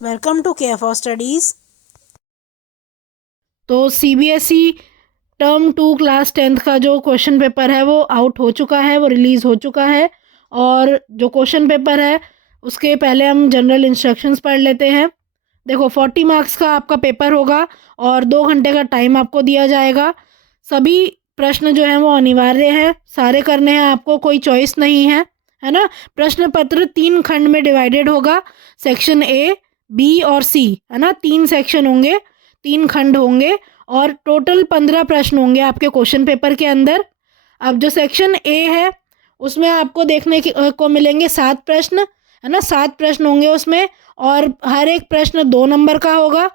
Welcome to Care for Studies. तो CBSE term 2 class 10th का जो क्वेश्चन पेपर है वो आउट हो चुका है, वो रिलीज़ हो चुका है। और जो क्वेश्चन पेपर है उसके पहले हम जनरल इंस्ट्रक्शंस पढ़ लेते हैं। देखो 40 मार्क्स का आपका पेपर होगा और 2 घंटे का टाइम आपको दिया जाएगा। सभी प्रश्न जो हैं वो अनिवार्य हैं, सारे करने हैं आपको, कोई चॉइस नहीं है ना। प्रश्न पत्र 3 खंड में डिवाइडेड होगा, सेक्शन ए, बी और सी, है ना। 3 सेक्शन होंगे, 3 खंड होंगे और टोटल 15 प्रश्न होंगे आपके क्वेश्चन पेपर के अंदर। अब जो सेक्शन ए है उसमें आपको देखने को मिलेंगे 7 प्रश्न, है ना। 7 प्रश्न होंगे उसमें और हर एक प्रश्न 2 नंबर का होगा।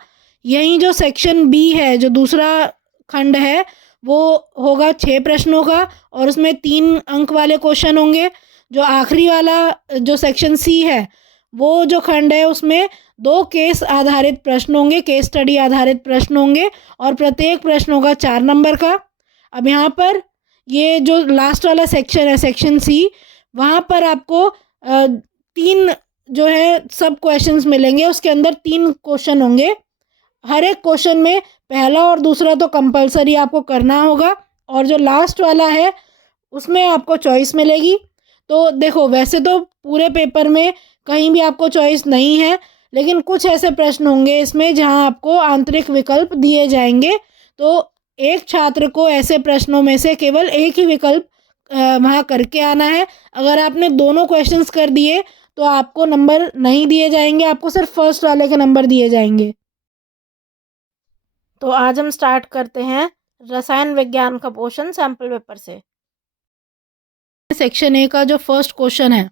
यहीं जो सेक्शन बी है, जो दूसरा खंड है, वो होगा 6 प्रश्नों का और उसमें 3 अंक वाले क्वेश्चन होंगे। जो आखिरी वाला जो सेक्शन सी है, वो जो खंड है उसमें 2 केस आधारित प्रश्न होंगे, केस स्टडी आधारित प्रश्न होंगे और प्रत्येक प्रश्न होगा 4 नंबर का। अब यहाँ पर ये जो लास्ट वाला सेक्शन है, सेक्शन सी, वहाँ पर आपको 3 जो है सब क्वेश्चंस मिलेंगे। उसके अंदर 3 क्वेश्चन होंगे। हर एक क्वेश्चन में पहला और दूसरा तो कंपलसरी आपको करना होगा और जो लास्ट वाला है उसमें आपको चॉइस मिलेगी। तो देखो, वैसे तो पूरे पेपर में कहीं भी आपको चॉइस नहीं है, लेकिन कुछ ऐसे प्रश्न होंगे इसमें जहां आपको आंतरिक विकल्प दिए जाएंगे। तो एक छात्र को ऐसे प्रश्नों में से केवल एक ही विकल्प वहाँ करके आना है। अगर आपने दोनों क्वेश्चंस कर दिए तो आपको नंबर नहीं दिए जाएंगे, आपको सिर्फ फर्स्ट वाले के नंबर दिए जाएंगे। तो आज हम स्टार्ट करते हैं रसायन विज्ञान का पोर्शन सैंपल पेपर से। सेक्शन ए का जो फर्स्ट क्वेश्चन है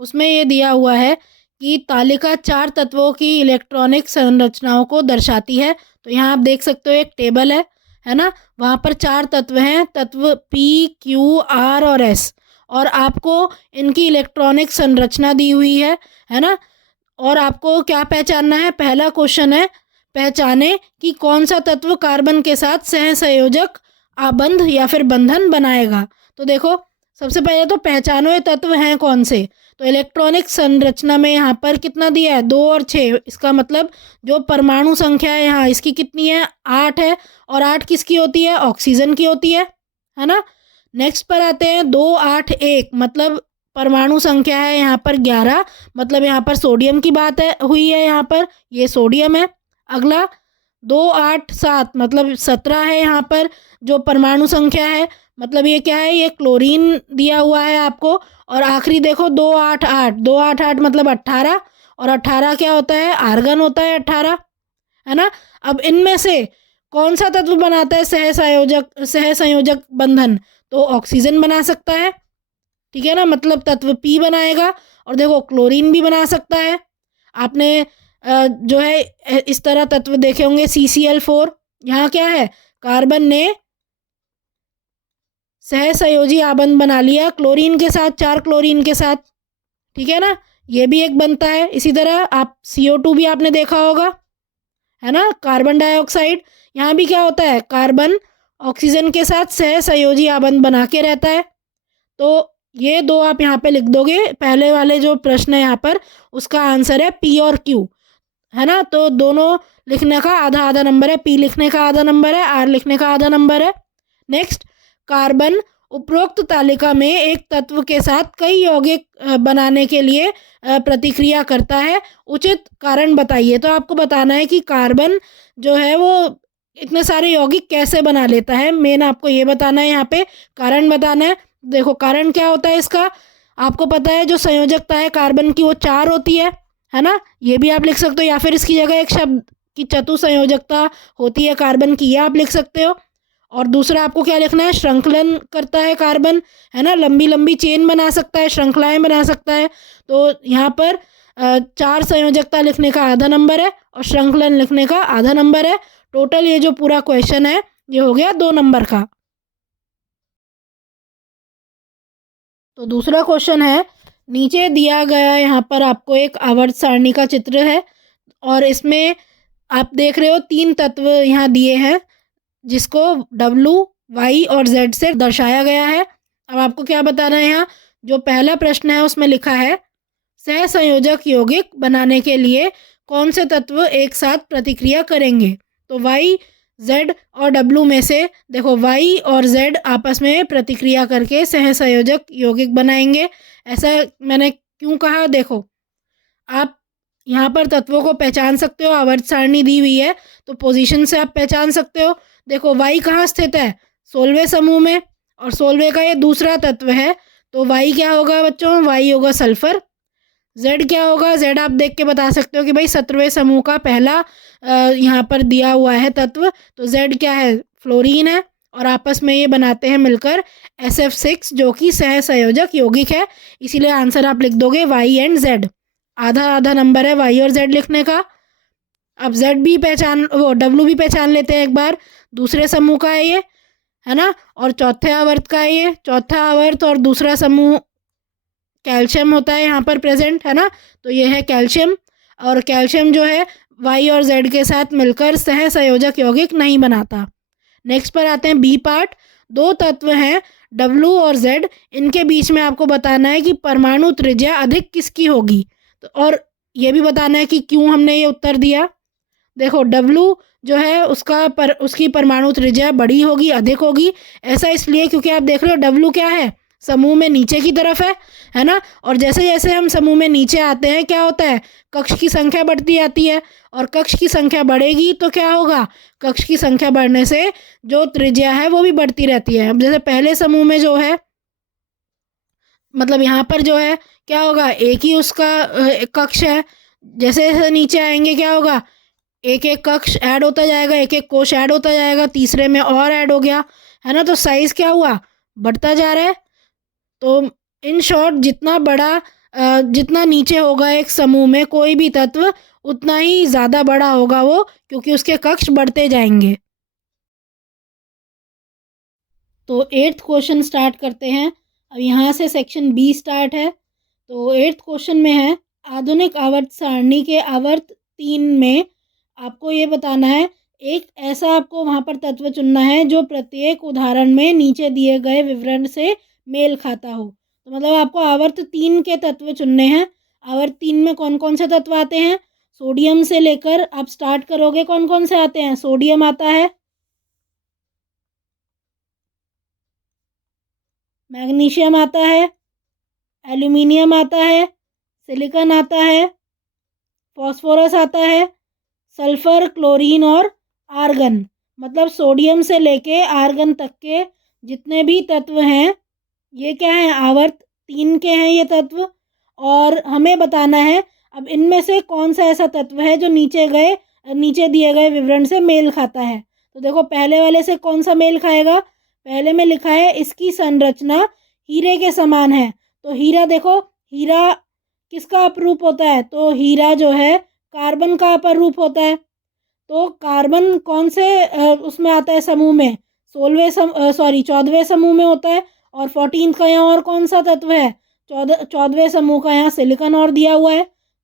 उसमें ये दिया हुआ है कि तालिका 4 तत्वों की इलेक्ट्रॉनिक संरचनाओं को दर्शाती है। तो यहाँ आप देख सकते हो एक टेबल है ना। वहाँ पर 4 तत्व हैं, तत्व पी, क्यू, आर और एस, और आपको इनकी इलेक्ट्रॉनिक संरचना दी हुई है ना। और आपको क्या पहचानना है? पहला क्वेश्चन है, पहचाने कि कौन सा तत्व कार्बन के साथ सहसंयोजक आबंध या फिर बंधन बनाएगा। तो देखो, सबसे पहले तो पहचानो ये तत्व हैं कौन से। तो इलेक्ट्रॉनिक संरचना में यहाँ पर कितना दिया है? 2 और 6। इसका मतलब जो परमाणु संख्या है यहाँ इसकी कितनी है? 8 है। और 8 किसकी होती है? ऑक्सीजन की होती है ना। नेक्स्ट पर आते हैं 2, 8, 1, मतलब परमाणु संख्या है यहाँ पर 11, मतलब यहाँ पर सोडियम की बात है हुई है, यहाँ पर ये सोडियम है। अगला 2, 8, 7, मतलब 17 है यहाँ पर जो परमाणु संख्या है, मतलब ये क्या है? ये क्लोरीन दिया हुआ है आपको। और आखिरी देखो 2, 8, 8, 2, 8, 8 मतलब 18, और 18 क्या होता है? आर्गन होता है 18, है ना। अब इनमें से कौन सा तत्व बनाता है सहसंयोजक बंधन? तो ऑक्सीजन बना सकता है, ठीक है ना, मतलब तत्व पी बनाएगा। और देखो, क्लोरीन भी बना सकता है। आपने जो है इस तरह तत्व देखे होंगे, CCl4। यहाँ क्या है? कार्बन ने सहसंयोजी आबंध बना लिया क्लोरीन के साथ, 4 क्लोरीन के साथ, ठीक है ना। ये भी एक बनता है। इसी तरह आप CO2 भी आपने देखा होगा, है ना, कार्बन डाइऑक्साइड। यहाँ भी क्या होता है? कार्बन ऑक्सीजन के साथ सहसंयोजी आबंध बना के रहता है। तो ये 2 आप यहाँ पे लिख दोगे। पहले वाले जो प्रश्न है यहाँ पर उसका आंसर है पी और क्यू, है ना। तो दोनों लिखने का आधा आधा नंबर है, पी लिखने का आधा नंबर है, आर लिखने का आधा नंबर है। नेक्स्ट, कार्बन उपरोक्त तालिका में एक तत्व के साथ कई यौगिक बनाने के लिए प्रतिक्रिया करता है, उचित कारण बताइए। तो आपको बताना है कि कार्बन जो है वो इतने सारे यौगिक कैसे बना लेता है, मेन आपको ये बताना है, यहाँ पे कारण बताना है। देखो, कारण क्या होता है इसका? आपको पता है जो संयोजकता है कार्बन की वो 4 होती है ना। ये भी आप लिख सकते हो, या फिर इसकी जगह एक शब्द की चतुसंयोजकता होती है कार्बन की, ये आप लिख सकते हो। और दूसरा आपको क्या लिखना है? श्रृंखलन करता है कार्बन, है ना, लंबी लंबी चेन बना सकता है, श्रृंखलाएं बना सकता है। तो यहाँ पर 4 संयोजकता लिखने का आधा नंबर है और श्रृंखलन लिखने का आधा नंबर है। टोटल ये जो पूरा क्वेश्चन है ये हो गया 2 नंबर का। तो दूसरा क्वेश्चन है, नीचे दिया गया यहाँ पर आपको एक आवर्त सारणी का चित्र है और इसमें आप देख रहे हो 3 तत्व यहाँ दिए हैं जिसको W, Y और Z से दर्शाया गया है। अब आपको क्या बताना है? यहाँ जो पहला प्रश्न है उसमें लिखा है सहसंयोजक यौगिक बनाने के लिए कौन से तत्व एक साथ प्रतिक्रिया करेंगे। तो वाई, जेड और डब्लू में से देखो वाई और जेड आपस में प्रतिक्रिया करके सहसंयोजक यौगिक बनाएंगे। ऐसा मैंने क्यों कहा, देखो आप यहाँ पर तत्वों को पहचान सकते हो, आवर्त सारणी दी हुई है तो पोजीशन से आप पहचान सकते हो। देखो वाई कहाँ स्थित है, 16वें समूह में, और 16वें का ये दूसरा तत्व है, तो वाई क्या होगा बच्चों, वाई होगा सल्फर। जेड क्या होगा, जेड आप देख के बता सकते हो कि भाई 17वें समूह का पहला यहाँ पर दिया हुआ है तत्व, तो जेड क्या है, फ्लोरीन है, और आपस में ये बनाते हैं मिलकर SF6 जो कि सहसंयोजक यौगिक है। इसीलिए आंसर आप लिख दोगे वाई एंड जेड। आधा आधा नंबर है वाई और जेड लिखने का। अब जेड भी पहचान, वो डब्लू भी पहचान लेते हैं एक बार, दूसरे समूह का है ये, है ना, और चौथे आवर्त का है ये, चौथा आवर्त और दूसरा समूह कैल्शियम होता है यहाँ पर प्रेजेंट, है ना, तो ये है कैल्शियम, और कैल्शियम जो है वाई और जेड के साथ मिलकर सहसंयोजक यौगिक नहीं बनाता। नेक्स्ट पर आते हैं बी पार्ट। दो तत्व हैं डब्लू और जेड, इनके बीच में आपको बताना है कि परमाणु त्रिज्या अधिक किसकी होगी, तो और ये भी बताना है कि क्यों हमने ये उत्तर दिया। देखो डब्लू जो है उसकी परमाणु त्रिज्या बड़ी होगी, अधिक होगी। ऐसा इसलिए क्योंकि आप देख रहे हो डब्लू क्या है, समूह में नीचे की तरफ है ना, और जैसे जैसे हम समूह में नीचे आते हैं क्या होता है, कक्ष की संख्या बढ़ती जाती है, और कक्ष की संख्या बढ़ेगी तो क्या होगा, कक्ष की संख्या बढ़ने से जो त्रिज्या है वो भी बढ़ती रहती है। अब जैसे पहले समूह में जो है, मतलब यहाँ पर जो है क्या होगा, एक ही उसका कक्ष है, जैसे जैसे नीचे आएंगे क्या होगा, एक एक कक्ष ऐड होता जाएगा, एक एक कोश ऐड होता जाएगा, तीसरे में और ऐड हो गया, है ना, तो साइज क्या हुआ, बढ़ता जा रहा है। तो इन शॉर्ट जितना नीचे होगा एक समूह में कोई भी तत्व, उतना ही ज़्यादा बड़ा होगा वो, क्योंकि उसके कक्ष बढ़ते जाएंगे। तो 8th क्वेश्चन स्टार्ट करते हैं। अब यहाँ से सेक्शन बी स्टार्ट है। तो 8th क्वेश्चन में है, आधुनिक आवर्त सारणी के आवर्त 3 में आपको ये बताना है, एक ऐसा आपको वहाँ पर तत्व चुनना है जो प्रत्येक उदाहरण में नीचे दिए गए विवरण से मेल खाता हो। तो मतलब आपको आवर्त 3 के तत्व चुनने हैं। आवर्त 3 में कौन कौन से तत्व आते हैं, सोडियम से लेकर आप स्टार्ट करोगे, कौन कौन से आते हैं, सोडियम आता है, मैग्नीशियम आता है, एल्यूमिनियम आता है, सिलिकॉन आता है, फॉस्फोरस आता है, सल्फर, क्लोरीन और आर्गन। मतलब सोडियम से लेके आर्गन तक के जितने भी तत्व हैं ये क्या है, आवर्त 3 के हैं ये तत्व। और हमें बताना है अब इनमें से कौन सा ऐसा तत्व है जो नीचे दिए गए विवरण से मेल खाता है। तो देखो पहले वाले से कौन सा मेल खाएगा, पहले में लिखा है इसकी संरचना हीरे के समान है। तो हीरा, देखो हीरा किसका अपरूप होता है, तो हीरा जो है कार्बन का अपरूप होता है। तो कार्बन कौन से उसमें आता है समूह में, 14वें समूह में होता है। और 14th का यहाँ और कौन सा तत्व है, 14वें समूह का यहाँ सिलिकॉन और दिया हुआ है।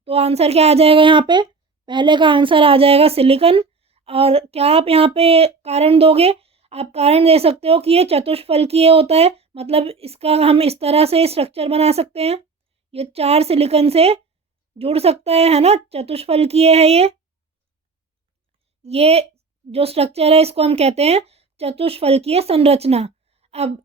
तो आंसर क्या आ जाएगा, यहाँ पे पहले का आंसर आ जाएगा सिलिकॉन। और क्या आप यहाँ पे कारण दोगे, आप कारण दे सकते हो कि ये चतुष्फलकीय होता है, मतलब इसका हम इस तरह से स्ट्रक्चर बना सकते हैं, ये 4 सिलिकॉन से जुड़ सकता है ना, चतुष्फलकीय है ये जो स्ट्रक्चर है इसको हम कहते हैं चतुष्फलकीय संरचना। अब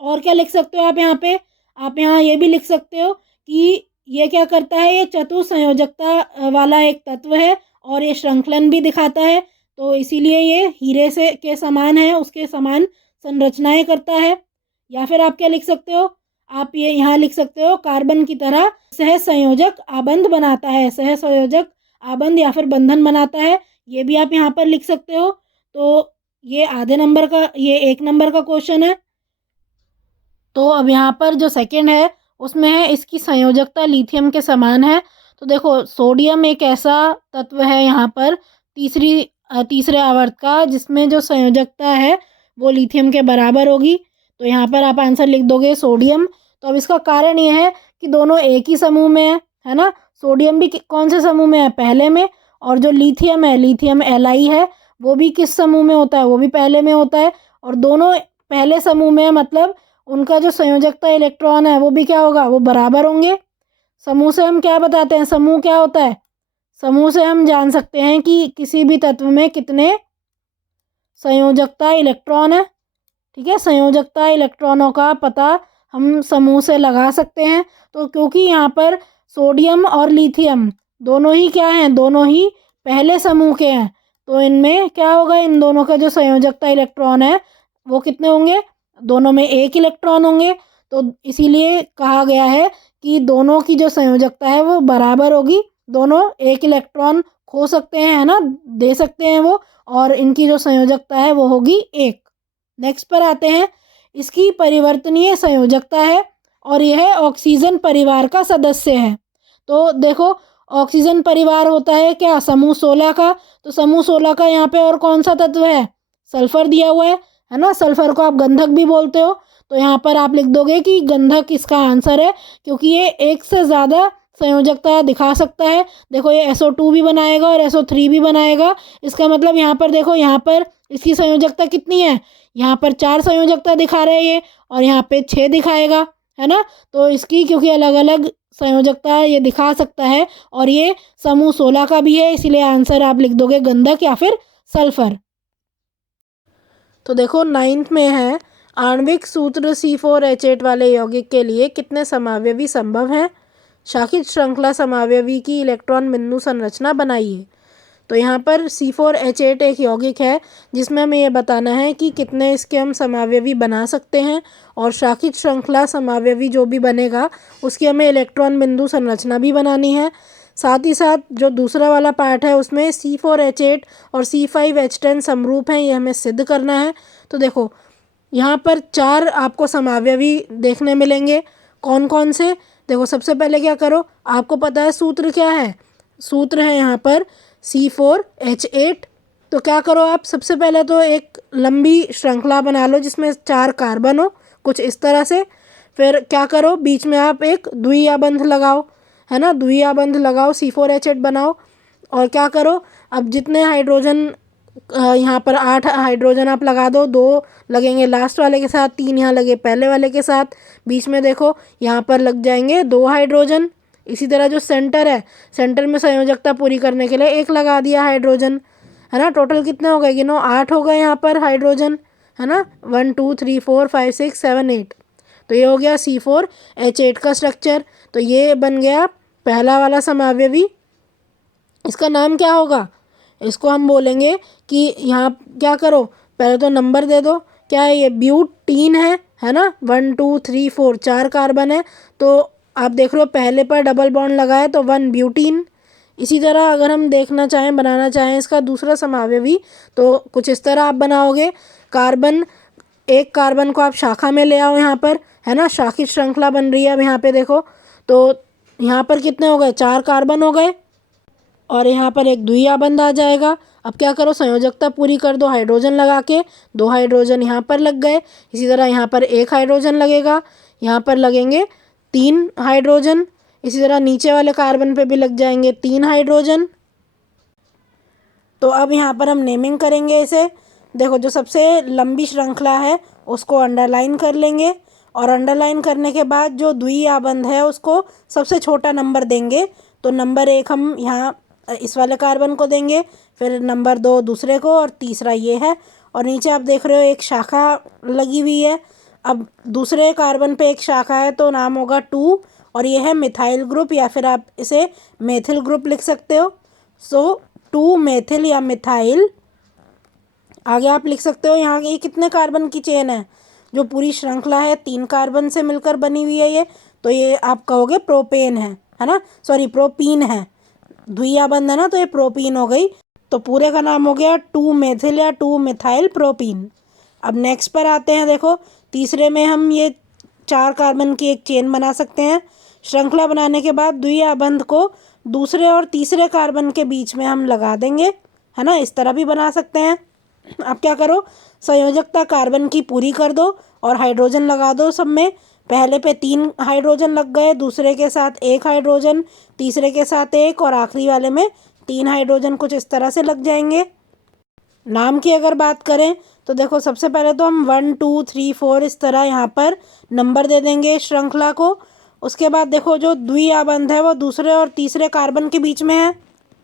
और क्या लिख सकते हो आप यहाँ पे, आप यहाँ ये भी लिख सकते हो कि ये क्या करता है, ये चतुसंयोजकता वाला एक तत्व है और ये श्रृंखलन भी दिखाता है, तो इसीलिए ये हीरे से के समान है, उसके समान संरचनाएं करता है। या फिर आप क्या लिख सकते हो, आप ये यहाँ लिख सकते हो कार्बन की तरह सहसंयोजक आबंध बनाता है, सहसंयोजक आबंध या फिर बंधन बनाता है, ये भी आप यहाँ पर लिख सकते हो। तो ये आधे नंबर का, ये 1 नंबर का क्वेश्चन है। तो अब यहाँ पर जो सेकंड है उसमें है इसकी संयोजकता लिथियम के समान है। तो देखो सोडियम एक ऐसा तत्व है यहाँ पर तीसरे आवर्त का जिसमें जो संयोजकता है वो लिथियम के बराबर होगी। तो यहाँ पर आप आंसर लिख दोगे सोडियम। तो अब इसका कारण ये है कि दोनों एक ही समूह में है ना, सोडियम भी कौन से समूह में है, पहले में, और जो लिथियम है, लिथियम Li है, वो भी किस समूह में होता है, वो भी पहले में होता है, और दोनों पहले समूह में है, मतलब उनका जो संयोजकता इलेक्ट्रॉन है वो भी क्या होगा, वो बराबर होंगे। समूह से हम क्या बताते हैं, समूह क्या होता है, समूह से हम जान सकते हैं कि किसी भी तत्व में कितने संयोजकता इलेक्ट्रॉन है। ठीक है, संयोजकता इलेक्ट्रॉनों का पता हम समूह से लगा सकते हैं। तो क्योंकि यहाँ पर सोडियम और लिथियम दोनों ही क्या हैं, दोनों ही पहले समूह के हैं, तो इनमें क्या होगा, इन दोनों का जो संयोजकता इलेक्ट्रॉन है वो कितने होंगे, दोनों में एक इलेक्ट्रॉन होंगे। तो इसीलिए कहा गया है कि दोनों की जो संयोजकता है वो बराबर होगी, दोनों एक इलेक्ट्रॉन खो सकते हैं, है ना, दे सकते हैं वो, और इनकी जो संयोजकता है वो होगी एक। नेक्स्ट पर आते हैं, इसकी परिवर्तनीय संयोजकता है और यह ऑक्सीजन परिवार का सदस्य है। तो देखो, ऑक्सीजन परिवार होता है क्या, समूह 16 का। तो समूह 16 का यहाँ पे और कौन सा तत्व है, सल्फर दिया हुआ है ना। सल्फर को आप गंधक भी बोलते हो, तो यहाँ पर आप लिख दोगे कि गंधक इसका आंसर है, क्योंकि ये एक से ज़्यादा संयोजकता दिखा सकता है। देखो, ये SO2 भी बनाएगा और SO3 भी बनाएगा। इसका मतलब यहाँ पर देखो, यहाँ पर इसकी संयोजकता कितनी है, यहाँ पर 4 संयोजकता दिखा रहे हैं ये, और यहाँ पे 6 दिखाएगा, है ना। तो इसकी क्योंकि अलग अलग संयोजकता ये दिखा सकता है, और ये समूह 16 का भी है, इसीलिए आंसर आप लिख दोगे गंधक या फिर सल्फर। तो देखो 9th में है, आणविक सूत्र C4H8 वाले यौगिक के लिए कितने समावयवी संभव हैं, शाखित श्रृंखला समावयवी की इलेक्ट्रॉन बिंदु संरचना बनाइए। तो यहाँ पर C4H8 एक यौगिक है जिसमें हमें ये बताना है कि कितने इसके हम समावयवी बना सकते हैं, और शाखित श्रृंखला समावयवी जो भी बनेगा उसकी हमें इलेक्ट्रॉन बिंदु संरचना भी बनानी है। साथ ही साथ जो दूसरा वाला पार्ट है उसमें C4H8 और C5H10 समरूप हैं, ये हमें सिद्ध करना है। तो देखो, यहाँ पर 4 आपको समावयवी देखने मिलेंगे। कौन कौन से, देखो सबसे पहले क्या करो, आपको पता है सूत्र क्या है, सूत्र है यहाँ पर C4H8। तो क्या करो आप, सबसे पहले तो एक लंबी श्रृंखला बना लो जिसमें 4 कार्बन हो, कुछ इस तरह से। फिर क्या करो, बीच में आप एक द्विया बंध लगाओ, है ना, द्विया बंध लगाओ, C4H8 बनाओ। और क्या करो, अब जितने हाइड्रोजन यहाँ पर 8 हाइड्रोजन आप लगा दो, 2 लगेंगे लास्ट वाले के साथ, 3 यहाँ लगे पहले वाले के साथ, बीच में देखो यहाँ पर लग जाएंगे 2 हाइड्रोजन। इसी तरह जो सेंटर है, सेंटर में संयोजकता पूरी करने के लिए एक लगा दिया हाइड्रोजन, है ना। टोटल कितने हो गए, गिनो, 8 हो गए यहाँ पर हाइड्रोजन, है ना, 1 2 3 4 5 6 7 8। तो ये हो गया C4H8 का स्ट्रक्चर। तो ये बन गया पहला वाला समावयवी। इसका नाम क्या होगा, इसको हम बोलेंगे कि यहाँ क्या करो, पहले तो नंबर दे दो, क्या है ये, ब्यूटीन है ना। 1 2 3 4 4 कार्बन है, तो आप देख रहे हो पहले पर डबल बॉन्ड लगा है तो 1 ब्यूटीन। इसी तरह अगर हम देखना चाहें, बनाना चाहें इसका दूसरा समावयवी, तो कुछ इस तरह आप बनाओगे। कार्बन, एक कार्बन को आप शाखा में ले आओ यहाँ पर, है ना, शाखित श्रृंखला बन रही है। अब यहाँ पे देखो, तो यहाँ पर कितने हो गए, 4 कार्बन हो गए, और यहाँ पर एक द्विया बंध आ जाएगा। अब क्या करो, संयोजकता पूरी कर दो हाइड्रोजन लगा के, 2 हाइड्रोजन यहाँ पर लग गए। इसी तरह यहाँ पर 1 हाइड्रोजन लगेगा, यहाँ पर लगेंगे 3 हाइड्रोजन। इसी तरह नीचे वाले कार्बन पे भी लग जाएंगे 3 हाइड्रोजन। तो अब यहाँ पर हम नेमिंग करेंगे इसे। देखो, जो सबसे लंबी श्रृंखला है उसको अंडरलाइन कर लेंगे, और अंडरलाइन करने के बाद जो द्विया बंध है उसको सबसे छोटा नंबर देंगे। तो नंबर 1 हम यहाँ इस वाले कार्बन को देंगे, फिर नंबर 2 दूसरे को, और तीसरा ये है। और नीचे आप देख रहे हो एक शाखा लगी हुई है। अब दूसरे कार्बन पे एक शाखा है तो नाम होगा 2, और ये है मिथाइल ग्रुप, या फिर आप इसे मेथिल ग्रुप लिख सकते हो। सो 2 मेथिल या मिथाइल। आगे आप लिख सकते हो, यहाँ ये कितने कार्बन की चेन है, जो पूरी श्रृंखला है 3 कार्बन से मिलकर बनी हुई है ये, तो ये आप कहोगे प्रोपेन है ना, सॉरी प्रोपीन है, द्विया बंध है ना, तो ये प्रोपीन हो गई। तो पूरे का नाम हो गया 2 मेथिल या 2 मिथाइल प्रोपीन। अब नेक्स्ट पर आते हैं। देखो, तीसरे में हम ये 4 कार्बन की एक चेन बना सकते हैं। श्रृंखला बनाने के बाद द्विया बंध को दूसरे और तीसरे कार्बन के बीच में हम लगा देंगे, है ना, इस तरह भी बना सकते हैं। अब क्या करो, संयोजकता कार्बन की पूरी कर दो और हाइड्रोजन लगा दो सब में। पहले पे 3 हाइड्रोजन लग गए, दूसरे के साथ 1 हाइड्रोजन, तीसरे के साथ 1, और आखिरी वाले में 3 हाइड्रोजन, कुछ इस तरह से लग जाएंगे। नाम की अगर बात करें तो देखो, सबसे पहले तो हम 1 2 3 4 इस तरह यहाँ पर नंबर दे देंगे श्रृंखला को। उसके बाद देखो, जो द्विया बंध है वो दूसरे और तीसरे कार्बन के बीच में है,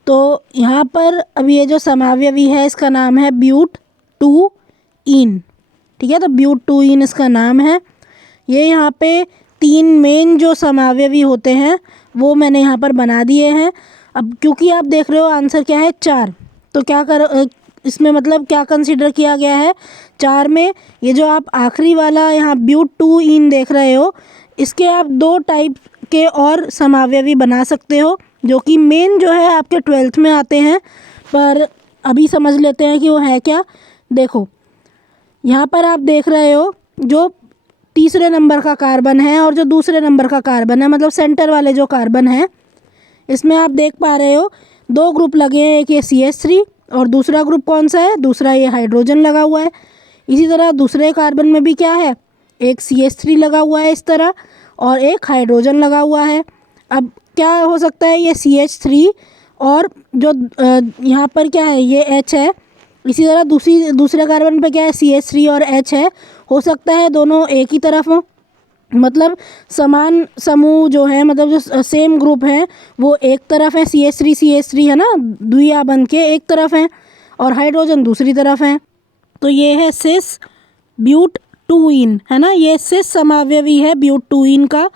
तो यहाँ पर अब ये जो समावयवी है इसका नाम है ब्यूट टू इन। ठीक है, तो ब्यूट टू इन इसका नाम है। ये यहाँ पे 3 मेन जो समावयवी होते हैं वो मैंने यहाँ पर बना दिए हैं। अब क्योंकि आप देख रहे हो आंसर क्या है 4, तो क्या कर इसमें मतलब क्या कंसीडर किया गया है 4 में। ये जो आप आखिरी वाला यहाँ ब्यूट टू इन देख रहे हो, इसके आप 2 टाइप के और समावयवी बना सकते हो जो कि मेन जो है आपके 12th में आते हैं। पर अभी समझ लेते हैं कि वो है क्या। देखो यहाँ पर आप देख रहे हो जो तीसरे नंबर का कार्बन है और जो दूसरे नंबर का कार्बन है, मतलब सेंटर वाले जो कार्बन है, इसमें आप देख पा रहे हो 2 ग्रुप लगे हैं। एक ये CH3 और दूसरा ग्रुप कौन सा है, दूसरा ये हाइड्रोजन लगा हुआ है। इसी तरह दूसरे कार्बन में भी क्या है, एक CH3 लगा हुआ है इस तरह और एक हाइड्रोजन लगा हुआ है। अब क्या हो सकता है, ये CH3 और जो यहाँ पर क्या है ये H है। इसी तरह दूसरे कार्बन पे क्या है CH3 और H है। हो सकता है दोनों एक ही तरफ हो, मतलब समान समूह जो है, मतलब जो सेम ग्रुप है वो एक तरफ है। CH3 है ना, द्विया बन के एक तरफ है और हाइड्रोजन दूसरी तरफ है। तो ये है सिस ब्यूट टू इन, है ना, ये सिस समावयवी है ब्यूट टू इन का।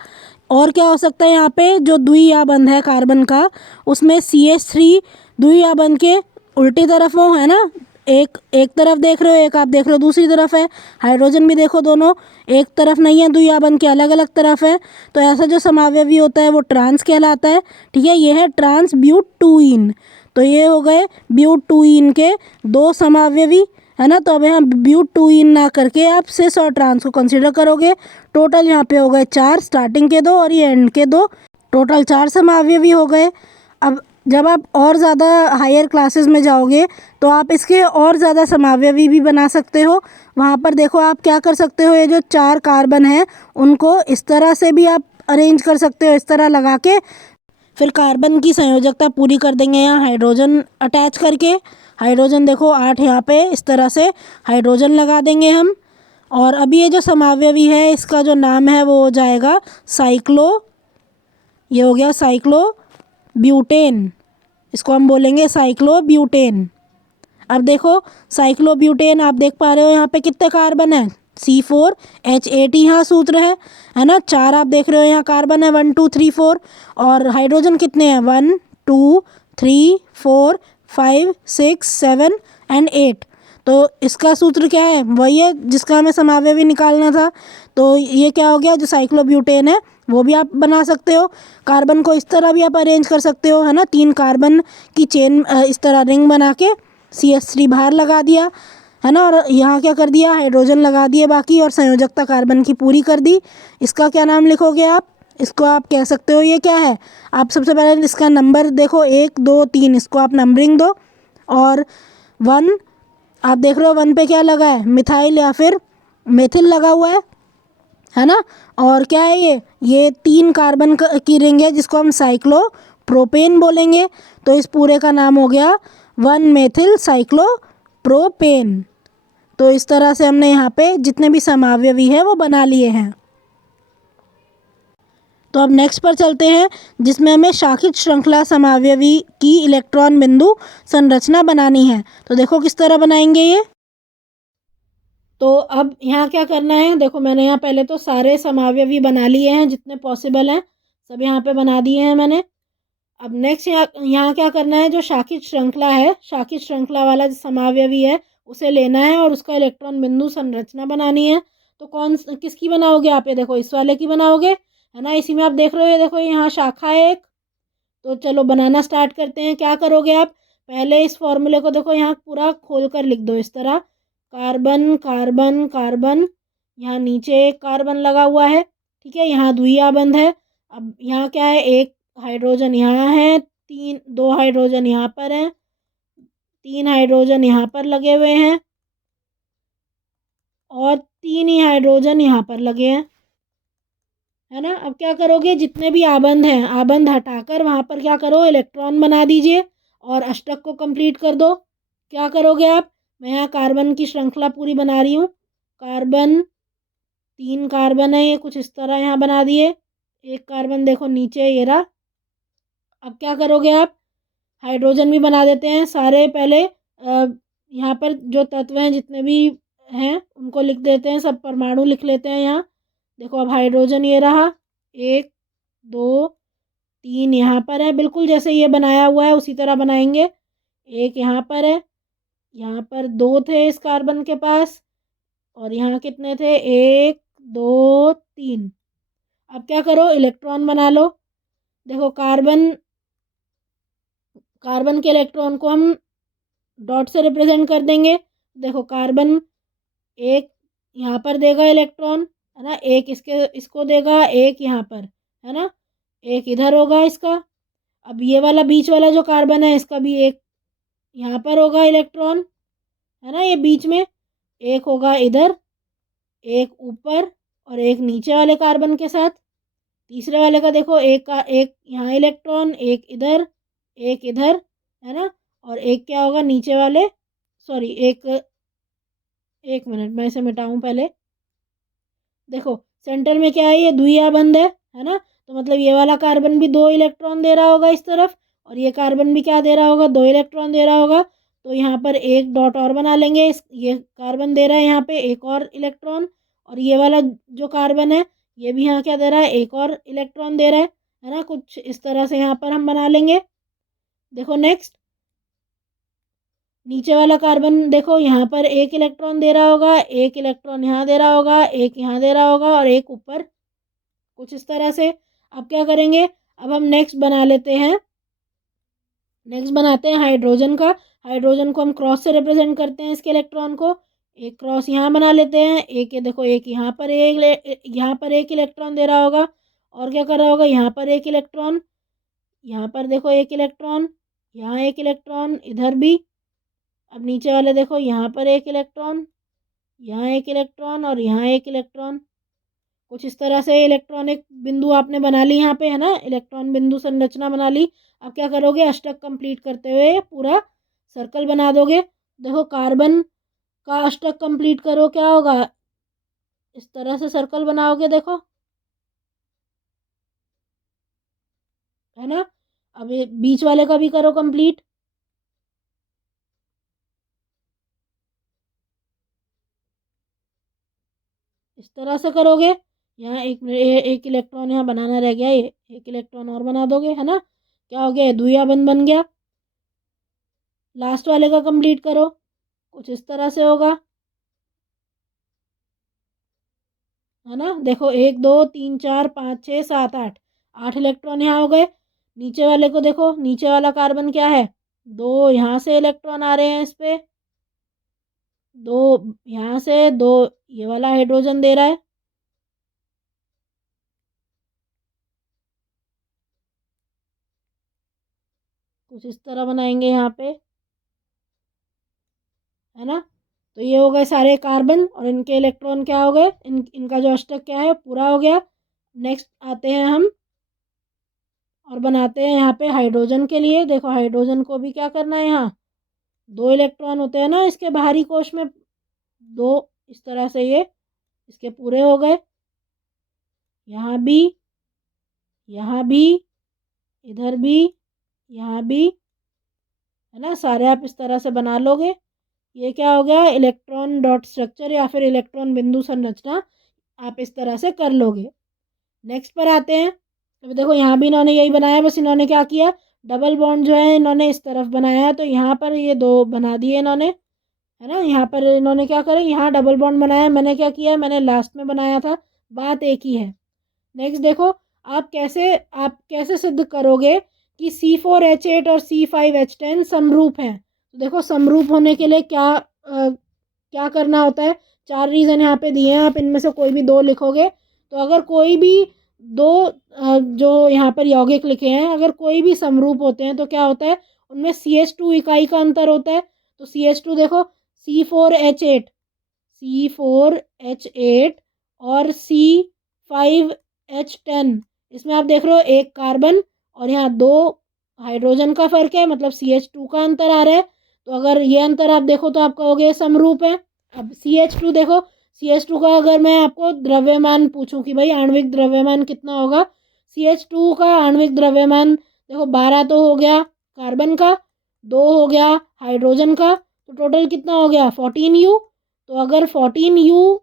और क्या हो सकता है, यहाँ पे जो द्विया बंध है कार्बन का उसमें CH3 द्विया बंध के उल्टी तरफ हो, है ना, एक तरफ देख रहे हो, एक आप देख रहे हो दूसरी तरफ है। हाइड्रोजन भी देखो दोनों एक तरफ नहीं है, द्विया बंध के अलग अलग तरफ है। तो ऐसा जो समावयवी होता है वो ट्रांस कहलाता है। ठीक है, ये है ट्रांस ब्यूट टू इन। तो ये हो गए ब्यूट टू इन के 2 समावयवी, है ना। तो अब यहाँ ब्यूट टू इन ना करके आप सिस और ट्रांस को कंसीडर करोगे। टोटल यहाँ पे हो गए 4, स्टार्टिंग के 2 और ये एंड के 2, टोटल 4 समावयवी हो गए। अब जब आप और ज़्यादा हायर क्लासेस में जाओगे तो आप इसके और ज़्यादा समावयवी भी बना सकते हो। वहाँ पर देखो आप क्या कर सकते हो, ये जो 4 कार्बन हैं उनको इस तरह से भी आप अरेंज कर सकते हो, इस तरह लगा के। फिर कार्बन की संयोजकता पूरी कर देंगे यहाँ हाइड्रोजन अटैच करके। हाइड्रोजन देखो 8 यहाँ पे इस तरह से हाइड्रोजन लगा देंगे हम। और अभी ये जो समावयवी है इसका जो नाम है वो हो जाएगा साइक्लो, ये हो गया साइक्लो ब्यूटेन। इसको हम बोलेंगे साइक्लो ब्यूटेन। अब देखो साइक्लो ब्यूटेन आप देख पा रहे हो यहाँ पे कितने कार्बन है, C4H8 यहाँ सूत्र है ना। 4 आप देख रहे हो यहाँ कार्बन है, 1 2 3 4। और हाइड्रोजन कितने हैं, 1 2 3 4 5 6 7 एंड 8। तो इसका सूत्र क्या है, वही है जिसका हमें समावयवी निकालना था। तो ये क्या हो गया, जो साइक्लोब्यूटेन है वो भी आप बना सकते हो। कार्बन को इस तरह भी आप अरेंज कर सकते हो, है ना, 3 कार्बन की चेन इस तरह रिंग बना के CH3 बाहर लगा दिया, है ना, और यहाँ क्या कर दिया, हाइड्रोजन लगा दिए बाकी, और संयोजकता कार्बन की पूरी कर दी। इसका क्या नाम लिखोगे आप, इसको आप कह सकते हो ये क्या है। आप सबसे पहले इसका नंबर देखो 1 2 3, इसको आप नंबरिंग दो। और 1 आप देख रहे हो 1 पे क्या लगा है, मिथाइल या फिर मेथिल लगा हुआ है ना। और क्या है ये 3 कार्बन की रिंग है जिसको हम साइक्लो प्रोपेन बोलेंगे। तो इस पूरे का नाम हो गया 1 मेथिल साइक्लो प्रोपेन। तो इस तरह से हमने यहाँ पे जितने भी समावयवी है वो बना लिए हैं। तो अब नेक्स्ट पर चलते हैं जिसमें हमें शाखित श्रृंखला समावयवी की इलेक्ट्रॉन बिंदु संरचना बनानी है। तो देखो किस तरह बनाएंगे ये। तो अब यहाँ क्या करना है, देखो मैंने यहाँ पहले तो सारे समावयवी बना लिए हैं जितने पॉसिबल हैं, सब यहाँ पे बना दिए हैं मैंने। अब नेक्स्ट यहाँ क्या करना है, जो शाखित श्रृंखला है, शाखित श्रृंखला वाला जो समावयवी है उसे लेना है और उसका इलेक्ट्रॉन बिंदु संरचना बनानी है। तो किसकी बनाओगे आप, ये देखो इस वाले की बनाओगे, है ना। इसी में आप देख रहे हो, ये देखो यहाँ शाखा है एक। तो चलो बनाना स्टार्ट करते हैं। क्या करोगे आप, पहले इस फॉर्मूले को देखो यहाँ पूरा खोल कर लिख दो इस तरह, कार्बन कार्बन कार्बन, यहाँ नीचे एक कार्बन लगा हुआ है, ठीक है, यहाँ द्विया बंध है। अब यहाँ क्या है, एक हाइड्रोजन यहाँ है, 2 हाइड्रोजन यहाँ पर हैं, 3 हाइड्रोजन यहाँ पर लगे हुए हैं और 3 ही हाइड्रोजन यहाँ पर लगे हैं, है ना। अब क्या करोगे, जितने भी आबंध हैं आबंध हटाकर वहाँ पर क्या करो, इलेक्ट्रॉन बना दीजिए और अष्टक को कंप्लीट कर दो। क्या करोगे आप, मैं यहाँ कार्बन की श्रृंखला पूरी बना रही हूँ। कार्बन 3 कार्बन है, ये कुछ इस तरह यहाँ बना दिए। एक कार्बन देखो नीचे ये रहा। अब क्या करोगे आप, हाइड्रोजन भी बना देते हैं। सारे पहले यहाँ पर जो तत्व हैं जितने भी हैं उनको लिख देते हैं, सब परमाणु लिख लेते हैं यहाँ। देखो अब हाइड्रोजन ये रहा, 1 2 3 यहाँ पर है, बिल्कुल जैसे ये बनाया हुआ है उसी तरह बनाएंगे। एक यहाँ पर है, यहाँ पर 2 थे इस कार्बन के पास, और यहाँ कितने थे, 1 2 3। अब क्या करो, इलेक्ट्रॉन बना लो। देखो कार्बन के इलेक्ट्रॉन को हम डॉट से रिप्रेजेंट कर देंगे। देखो कार्बन एक यहाँ पर देगा इलेक्ट्रॉन, है ना, एक इसको देगा, एक यहाँ पर, है ना, एक इधर होगा इसका। अब ये वाला बीच वाला जो कार्बन है इसका भी एक यहाँ पर होगा इलेक्ट्रॉन, है ना, ये बीच में एक होगा इधर, एक ऊपर और एक नीचे वाले कार्बन के साथ। तीसरे वाले का देखो एक का एक यहाँ इलेक्ट्रॉन, एक इधर, है ना, और एक क्या होगा नीचे वाले, सॉरी एक मिनट मैं इसे मिटाऊं पहले। देखो सेंटर में क्या है, ये द्विया बंध है ना, तो मतलब ये वाला कार्बन भी 2 इलेक्ट्रॉन दे रहा होगा इस तरफ, और ये कार्बन भी क्या दे रहा होगा, 2 इलेक्ट्रॉन दे रहा होगा। तो यहाँ पर एक डॉट और बना लेंगे, ये कार्बन दे रहा है यहाँ पे एक और इलेक्ट्रॉन, और ये वाला जो कार्बन है ये भी यहाँ क्या दे रहा है, एक और इलेक्ट्रॉन दे रहा है ना, कुछ इस तरह से यहाँ पर हम बना लेंगे। देखो नेक्स्ट नीचे वाला कार्बन देखो यहाँ पर एक इलेक्ट्रॉन दे रहा होगा, एक इलेक्ट्रॉन यहाँ दे रहा होगा, एक यहाँ दे रहा होगा, और एक ऊपर, कुछ इस तरह से। अब क्या करेंगे, अब हम नेक्स्ट बना लेते हैं, नेक्स्ट बनाते हैं हाइड्रोजन का। हाइड्रोजन को हम क्रॉस से रिप्रेजेंट करते हैं इसके इलेक्ट्रॉन को। एक क्रॉस यहाँ बना लेते हैं, एक ये देखो एक यहाँ पर एक इलेक्ट्रॉन दे रहा होगा, और क्या कर रहा होगा, यहाँ पर एक इलेक्ट्रॉन, यहाँ पर देखो एक इलेक्ट्रॉन, यहाँ एक इलेक्ट्रॉन, इधर भी। अब नीचे वाले देखो यहाँ पर एक इलेक्ट्रॉन, यहाँ एक इलेक्ट्रॉन, और यहाँ एक इलेक्ट्रॉन, कुछ इस तरह से इलेक्ट्रॉनिक बिंदु आपने बना ली यहाँ पे, है ना, इलेक्ट्रॉन बिंदु संरचना बना ली। अब क्या करोगे, अष्टक कंप्लीट करते हुए पूरा सर्कल बना दोगे। देखो कार्बन का अष्टक कंप्लीट करो, क्या होगा, इस तरह से सर्कल बनाओगे, देखो, है ना। अब ये बीच वाले का भी करो कंप्लीट। इस तरह से करोगे। यहाँ एक इलेक्ट्रॉन यहाँ बनाना रह गया, ये एक इलेक्ट्रॉन और बना दोगे, है ना, क्या हो गया, द्विया बंध बन गया। लास्ट वाले का कंप्लीट करो, कुछ इस तरह से होगा, है ना। देखो 1 2 3 4 5 6 7 8, 8 इलेक्ट्रॉन यहाँ हो गए। नीचे वाले को देखो, नीचे वाला कार्बन क्या है, 2 यहाँ से इलेक्ट्रॉन आ रहे हैं इस पे, 2 यहाँ से, 2 ये वाला हाइड्रोजन दे रहा है। कुछ इस तरह बनाएंगे यहाँ पे, है ना। तो ये हो गए सारे कार्बन, और इनके इलेक्ट्रॉन क्या हो गए, इनका जो अष्टक क्या है पूरा हो गया। नेक्स्ट आते हैं हम और बनाते हैं यहाँ पे हाइड्रोजन के लिए। देखो हाइड्रोजन को भी क्या करना है, यहाँ 2 इलेक्ट्रॉन होते हैं ना इसके बाहरी कोश में, 2 इस तरह से ये इसके पूरे हो गए, यहाँ भी, यहाँ भी, इधर भी, यहाँ भी, है ना, सारे आप इस तरह से बना लोगे। ये क्या हो गया, इलेक्ट्रॉन डॉट स्ट्रक्चर या फिर इलेक्ट्रॉन बिंदु संरचना आप इस तरह से कर लोगे। नेक्स्ट पर आते हैं। तो देखो यहाँ भी इन्होंने यही बनाया, बस इन्होंने क्या किया, डबल बॉन्ड जो है इन्होंने इस तरफ बनाया है, तो यहाँ पर ये 2 बना दिए इन्होंने, है ना। यहाँ पर इन्होंने क्या करें, यहाँ डबल बॉन्ड बनाया, मैंने क्या किया, मैंने लास्ट में बनाया था, बात एक ही है। नेक्स्ट देखो आप कैसे सिद्ध करोगे कि C4H8 और C5H10 समरूप हैं। तो देखो समरूप होने के लिए क्या करना होता है, 4 रीज़न यहाँ पे दिए हैं, आप इनमें से कोई भी 2 लिखोगे। तो अगर कोई भी 2 जो यहाँ पर यौगिक लिखे हैं अगर कोई भी समरूप होते हैं तो क्या होता है, उनमें CH2 इकाई का अंतर होता है। तो CH2 देखो C4H8 और C5H10, इसमें आप देख रहे हो एक कार्बन और यहाँ 2 हाइड्रोजन का फर्क है, मतलब CH2 का अंतर आ रहा है। तो अगर ये अंतर आप देखो तो आप कहोगे समरूप है। अब CH2 देखो, CH2 का अगर मैं आपको द्रव्यमान पूछूं कि भाई आणविक द्रव्यमान कितना होगा, CH2 का आणविक द्रव्यमान देखो 12 तो हो गया, कार्बन का, 2 हो गया हाइड्रोजन का, तो टोटल कितना हो गया 14U। तो अगर 14U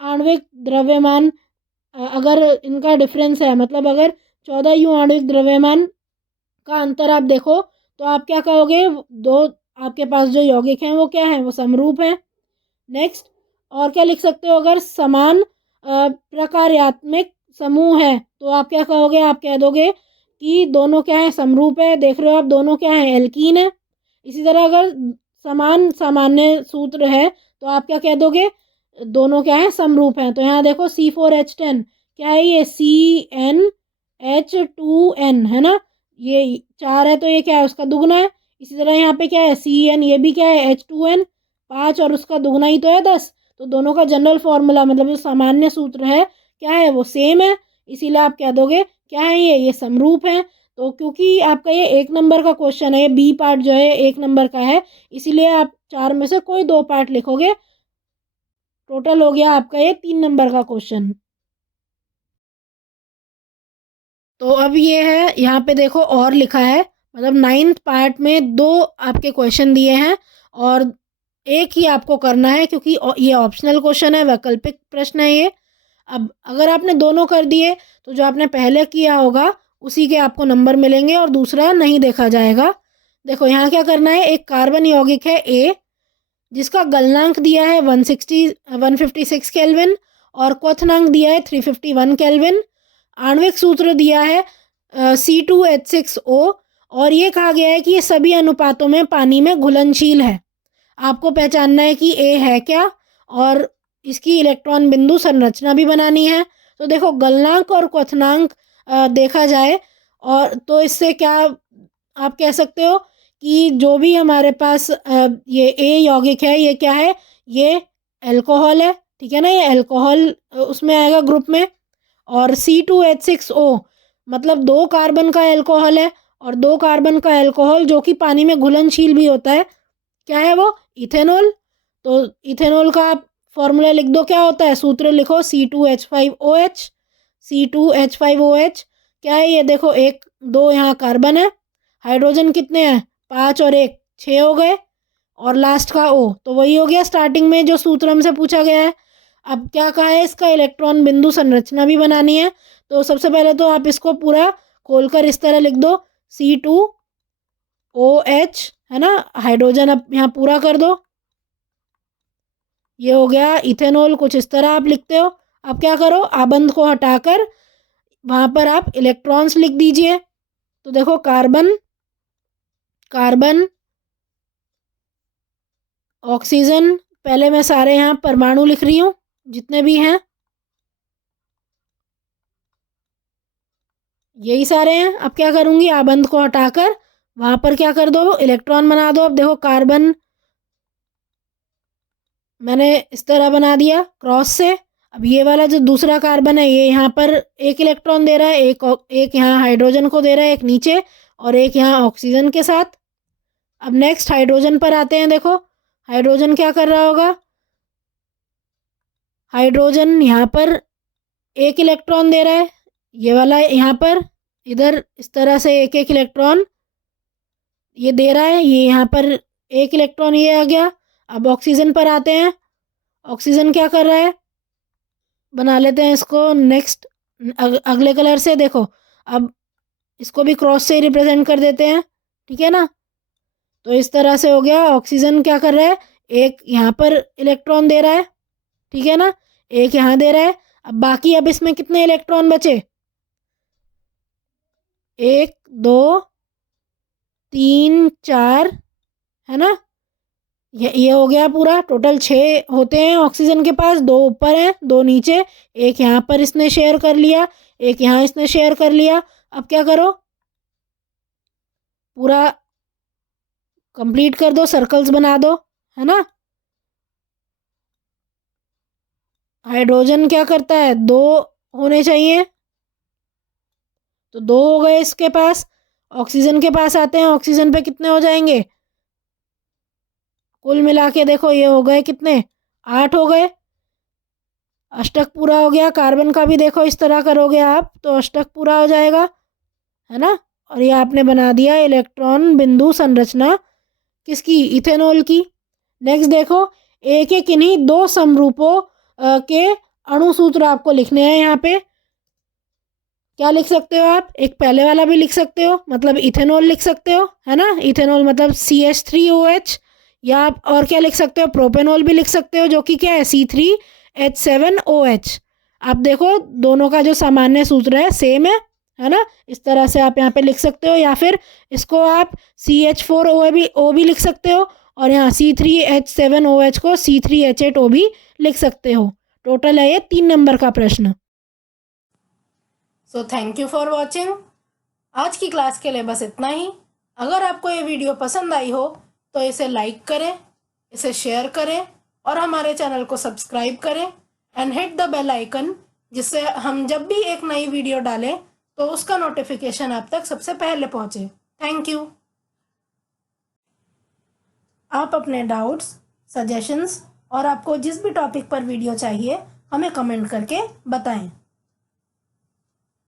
आणविक द्रव्यमान अगर इनका डिफरेंस है, मतलब अगर 14U आणविक द्रव्यमान का अंतर आप देखो, तो आप क्या कहोगे, दो आपके पास जो यौगिक हैं वो क्या है, वो समरूप हैं। नेक्स्ट, और क्या लिख सकते हो, अगर समान प्रकार्यात्मक समूह है तो आप क्या कहोगे, आप कह दोगे कि दोनों क्या है, समरूप है। देख रहे हो आप, दोनों क्या है, एल्कीन है। इसी तरह अगर समान सामान्य सूत्र है तो आप क्या कह दोगे, दोनों क्या है, समरूप हैं। तो यहाँ देखो C4H10 क्या है, ये CnH2n है ना, ये 4 है तो ये क्या है, उसका दुगना है। इसी तरह यहाँ पे क्या है, CN, ये भी क्या है, H2n, 5 और उसका दुगना ही तो है 10। तो दोनों का जनरल फॉर्मूला मतलब जो सामान्य सूत्र है क्या है, वो सेम है। इसीलिए आप कह दोगे क्या है, ये समरूप है। तो क्योंकि आपका ये 1 नंबर का क्वेश्चन है, ये बी पार्ट जो है 1 नंबर का है, इसीलिए आप 4 में से कोई 2 पार्ट लिखोगे। टोटल हो गया आपका ये 3 नंबर का क्वेश्चन। तो अब ये है, यहाँ पे देखो और लिखा है, मतलब 9th पार्ट में 2 आपके क्वेश्चन दिए हैं और एक ही आपको करना है, क्योंकि ये ऑप्शनल क्वेश्चन है, वैकल्पिक प्रश्न है ये। अब अगर आपने दोनों कर दिए तो जो आपने पहले किया होगा उसी के आपको नंबर मिलेंगे और दूसरा नहीं देखा जाएगा। देखो यहाँ क्या करना है, एक कार्बन यौगिक है A, जिसका गलनांक दिया है 156 केल्विन और क्वथनांक दिया है 351 केल्विन। आणविक सूत्र दिया है C2H6O और ये कहा गया है कि ये सभी अनुपातों में पानी में घुलनशील है। आपको पहचानना है कि A है क्या और इसकी इलेक्ट्रॉन बिंदु संरचना भी बनानी है। तो देखो गलनांक और क्वथनांक देखा जाए और तो इससे क्या आप कह सकते हो कि जो भी हमारे पास ये A यौगिक है, ये क्या है, ये अल्कोहल है, ठीक है ना, ये अल्कोहल उसमें आएगा ग्रुप में। और C2H6O मतलब 2 कार्बन का अल्कोहल है और 2 कार्बन का अल्कोहल जो कि पानी में घुलनशील भी होता है, क्या है वो, इथेनॉल। तो इथेनॉल का आप फॉर्मूला लिख दो, क्या होता है, सूत्र लिखो C2H5OH। C2H5OH क्या है, ये देखो 1 2 यहाँ कार्बन है, हाइड्रोजन कितने हैं, 5 और 1 6 हो गए और लास्ट का O, तो वही हो गया स्टार्टिंग में जो सूत्र हमसे पूछा गया है। अब क्या कहा है, इसका इलेक्ट्रॉन बिंदु संरचना भी बनानी है। तो सबसे पहले तो आप इसको पूरा खोलकर इस तरह लिख दो, C2OH है ना, हाइड्रोजन अब यहाँ पूरा कर दो, ये हो गया इथेनॉल, कुछ इस तरह आप लिखते हो। अब क्या करो, आबंध को हटाकर वहाँ पर आप इलेक्ट्रॉन्स लिख दीजिए। तो देखो कार्बन, कार्बन, ऑक्सीजन, पहले मैं सारे यहाँ परमाणु लिख रही हूँ जितने भी हैं, यही सारे हैं। अब क्या करूँगी, आबंध को हटाकर वहाँ पर क्या कर दो, इलेक्ट्रॉन बना दो। अब देखो कार्बन मैंने इस तरह बना दिया क्रॉस से। अब ये वाला जो दूसरा कार्बन है, ये यहाँ पर 1 इलेक्ट्रॉन दे रहा है, एक यहाँ हाइड्रोजन को दे रहा है, एक नीचे और एक यहाँ ऑक्सीजन के साथ। अब नेक्स्ट हाइड्रोजन पर आते हैं। देखो हाइड्रोजन क्या कर रहा होगा, हाइड्रोजन यहाँ पर 1 इलेक्ट्रॉन दे रहा है, ये वाला यहाँ पर इधर इस तरह से 1 इलेक्ट्रॉन ये दे रहा है, ये यहाँ पर 1 इलेक्ट्रॉन ये आ गया। अब ऑक्सीजन पर आते हैं, ऑक्सीजन क्या कर रहा है, बना लेते हैं इसको नेक्स्ट अगले कलर से। देखो अब इसको भी क्रॉस से रिप्रेजेंट कर देते हैं, ठीक है ना। तो इस तरह से हो गया, ऑक्सीजन क्या कर रहा है, 1 यहाँ पर इलेक्ट्रॉन दे रहा है, ठीक है ना, 1 यहाँ दे रहा है। अब बाकी अब इसमें कितने इलेक्ट्रॉन बचे, 1 2 3 4 है ना, ये हो गया पूरा, टोटल 6 होते हैं ऑक्सीजन के पास, 2 ऊपर हैं 2 नीचे, 1 यहाँ पर इसने शेयर कर लिया, 1 यहाँ इसने शेयर कर लिया। अब क्या करो, पूरा कंप्लीट कर दो, सर्कल्स बना दो, है ना। हाइड्रोजन क्या करता है, 2 होने चाहिए, तो 2 हो गए इसके पास। ऑक्सीजन के पास आते हैं, ऑक्सीजन पे कितने हो जाएंगे, कुल मिला के देखो ये हो गए कितने, 8 हो गए। अष्टक पूरा हो गया। कार्बन का भी देखो इस तरह करोगे आप तो अष्टक पूरा हो जाएगा, है ना। और ये आपने बना दिया इलेक्ट्रॉन बिंदु संरचना किसकी, इथेनॉल की। नेक्स्ट देखो, एक एक इन्हीं दो समरूपों के अणु सूत्र आपको लिखने हैं। यहाँ पे क्या लिख सकते हो आप, एक पहले वाला भी लिख सकते हो, मतलब इथेनॉल लिख सकते हो, है ना, इथेनॉल मतलब CH3OH, या आप और क्या लिख सकते हो, प्रोपेनॉल भी लिख सकते हो जो कि क्या है C3H7OH। आप देखो दोनों का जो सामान्य सूत्र है सेम है ना, इस तरह से आप यहाँ पे लिख सकते हो, या फिर इसको आप CH4O भी लिख सकते हो, और यहाँ C3H7OH को C3H8O भी लिख सकते हो। टोटल है ये 3 नंबर का प्रश्न। So thank you for watching. आज की क्लास के लिए बस इतना ही। अगर आपको ये वीडियो पसंद आई हो तो इसे लाइक करें, इसे शेयर करें और हमारे चैनल को सब्सक्राइब करें and hit the bell icon, जिससे हम जब भी एक नई वीडियो डालें तो उसका नोटिफिकेशन आप तक सबसे पहले पहुंचे। Thank you. आप अपने डाउट्स, सजेशंस और आपको जिस भी टॉपिक पर वीडियो चाहिए हमें कमेंट करके बताएं।